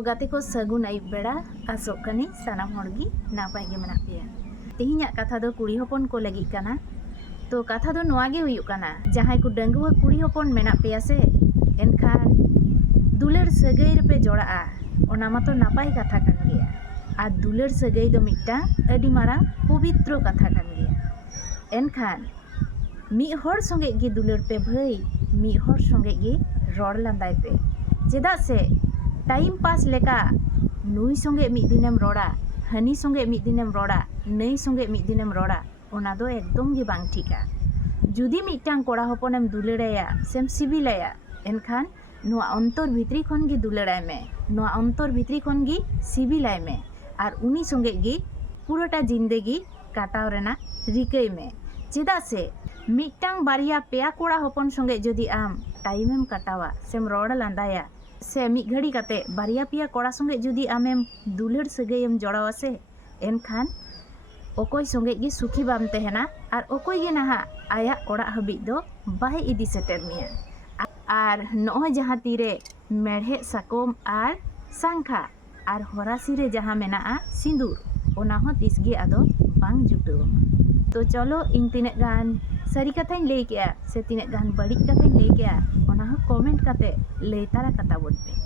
गाते को सगुन आयुब बेड़ा आसोग कनी सानाम हॉर्गी नापाय गे मेनाग पेया। तेहिኛग कथा दो कुड़ी हपन को लगी काना। तो कथा दो नोआ गे हुयुग काना, जहां को डंगुआ कुड़ी हपन मेनाग पेया से एनखान दुलार सगाई रे पे जोड़ाआ ओना मातो नापाय कथा कान गेया। आर दुलार सगाई दो मिदटांग अडी मारांग पवित्र कथा कान गेया। एनखान मिद हर संगे गे दुलार पे भाई, मिद हर संगे गे रड़ लांदाय पे। चेदा से टाइम पास लेका नुई संगे मिद दिनेम रड़ा, हानी संगे मिद दिनेम रड़ा, नई संगे मिद दिनेम रड़ा, ओना दो एकदम गे बांग ठिका। जुदी मिदटांग कोड़ा हपनेम दुलाड़ाया सेम सिबिलाया एनखान नोआ अंतर भितरी खन गे दुलाड़ाय मे, नोआ अंतर भितरी खन गे सिबिलाय मे आर उनी संगे गे पुरोटा जिंदगी काटाव रेना रिकाय मे। चेदा से मिदटांग बारिया पेया कोड़ा हपन संगे जदि आम टाइमेम काटावा सेम रड़ लांदाया से मिद घड़ी काते बारिया पेया कोड़ा संगे जदि आमेम दुलाड़ सगायेम जोड़ावा से एनखान अकय संगे गे सुखी बाम तहेना आर अकय गे नाहा आया ओड़ा हाबि दो बाय इदी सेटेर मिया। आर नॉय जहां तीरे मेढ़े साकम आर सांखा आर होरासी रे जहां मेनाआ सिंदूर ओना हो तिसगे आदो बांग जुटुवा। तो चलो इन तिनाग गान सारी कथाñ लई केया से तिनाग गान बड़ी कथाñ लई केया ओना हो कमेंट काते लई तारा कता बोल पे।